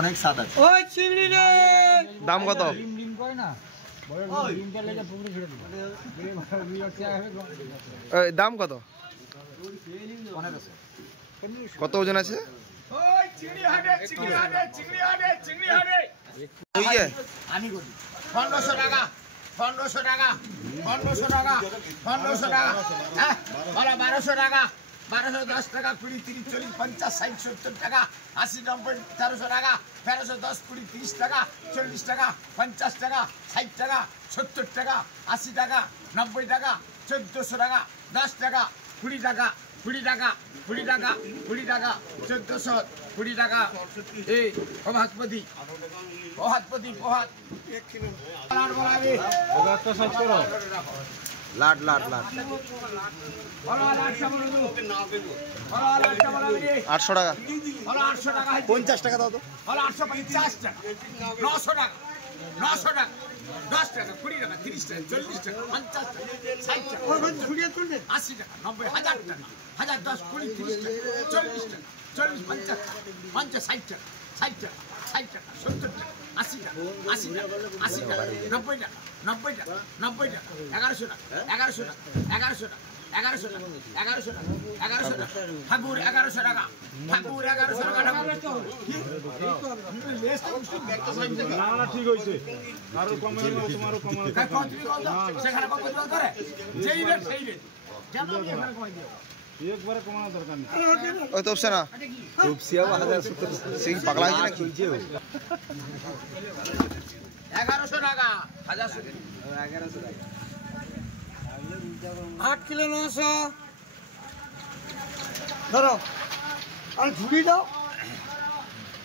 অনেক স্বাদ আছে। ওই চিংড়ি রে দাম কত? ডিম কয় না ওই ডিমটা লেগে পুকুরে ছেড়ে দিই। এই দাম কত? 1500। কত ওজন আছে? ওই চিংড়ি হাটে চিংড়ি হাটে চিংড়ি হাটে চিংড়ি হাটে ওই যে আমি করি 1500 টাকা 1500 টাকা 1500 টাকা 1500 টাকা হ্যাঁ বলো 1200 টাকা 1210 টাকা 20 30 40 50 60 70 টাকা 80 90 1300 টাকা 1310 20 30 টাকা 40 টাকা 50 টাকা 60 টাকা 70 টাকা 80 টাকা 90 টাকা 1400 টাকা 10 টাকা 20 টাকা 20 টাকা 20 টাকা 20 টাকা 1400 20 টাকা এই প্রভাতপতি প্রভাতপতি প্রভাত 1 কিলো আর বলাবি ওটা তো সাইজ করো লাট লাট লাট বলো 800 টাকা বলো 800 টাকা 50 টাকা দাও তো বলো 850 টাকা 900 টাকা 900 টাকা 10 টাকা 20 টাকা 30 টাকা 40 টাকা 50 টাকা 60 টাকা 80 টাকা 90 1000 টাকা 1010 20 30 টাকা 40 টাকা 40 50 টাকা 50 60 টাকা 60 টাকা 60 টাকা 70 টাকা 80 টাকা 80 টাকা 80 টাকা 90 টাকা 90 টাকা 90 টাকা 1100 টাকা 1100 টাকা 1100 টাকা 1100 টাকা 1100 টাকা 1100 টাকা ঠাকুর 1100 টাকা ঠাকুর 1100 টাকা ঠাকুর না না ঠিক হইছে আরো কমে তোমারও কমে সেখানে কত দিন করে যেই রেট সেই রেট কেন আমি এখানে কমাই দিও একবারে কমানো দরকার নেই ওই তো না রূপসিয়া 1070 সেই পাগলা আছে না কি হইছে 1100 টাকা 1100 টাকা 8 কিলো 900 ধরো আর ঘুরি দাও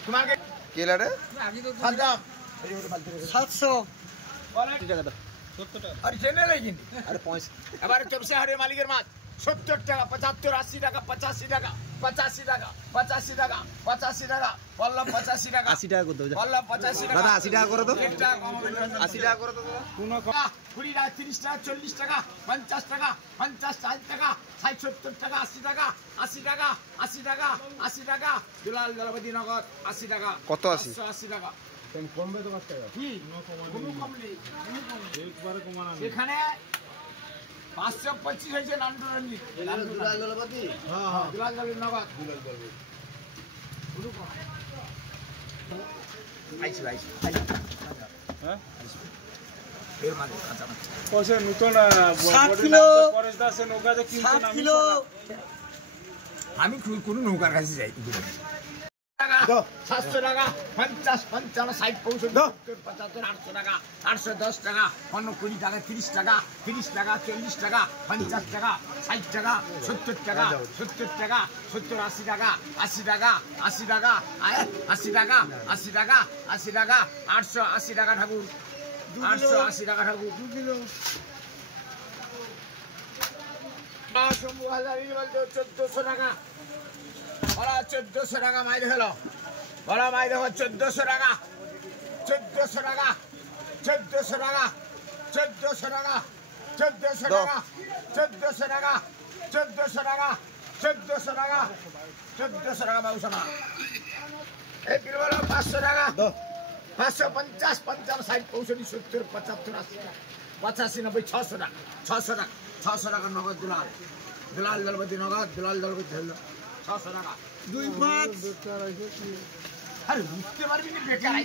তোমাকে কে লাড়ে দাম 700 টাকা দাও 70 টাকা আরে জেনে লাগেন আরে 65 এবারে চলছে হারে মালিকের মাছ 70 টাকা 75 80 টাকা 85 টাকা 85 টাকা 85 টাকা 85 টাকা বললাম 85 টাকা 80 টাকা করে দাও বললাম 85 টাকা দাদা 80 টাকা করে দাও 1 টাকা কম 80 টাকা করে দাও কোনো 20 টাকা 30 টাকা 40 টাকা 50 টাকা 50 60 টাকা 60 70 টাকা 80 টাকা 80 টাকা 80 টাকা 80 টাকা দুলাল দলপতি নগদ 80 টাকা কত 80 টাকা কমবে তো 5 টাকা কি কোনো কম নেই একবারে কমানো এখানে 525 হয়েছে নান্টু রঞ্জিত দুলাল দলপতি হ্যাঁ হ্যাঁ দুলাল দলপতি নগদ দুলাল দলপতি কোনো কম আইছি হ্যাঁ এর মানে আচ্ছা পয়সা নতুন 7 কিলো পরেশ দাস নৌকাতে কিনতে নামি 7 কিলো আমি কোন নৌকার কাছে যাই 700 টাকা 50 55 60 65 75 800 টাকা 810 টাকা 20 টাকা 30 টাকা 30 টাকা 40 টাকা 50 টাকা 60 টাকা 70 টাকা 70 টাকা 70 80 টাকা 80 টাকা 80 টাকা 80 টাকা 80 টাকা 80 টাকা 880 টাকা ঠাকুর 880 টাকা ঠাকুর 2 কিলো শম্ভু হাজারি বলতে 1400 টাকা বলা 1400 টাকা মাইর হলো বলা মাইর হলো 1400 টাকা 1400 টাকা 1400 টাকা 1400 টাকা 1400 টাকা 1400 টাকা 1400 টাকা 1400 টাকা 1400 টাকা বাবুসোনা এই কিলো বলো 500 টাকা 550 55 60 65 70 75 80 85 90 600 টাকা 600 টাকা 600 টাকা নগদ দুলাল দুলাল দলপতি নগদ দুলাল দলপতি হলো 600 টাকা 2 5 আরে বুঝতে পারবি না বেকার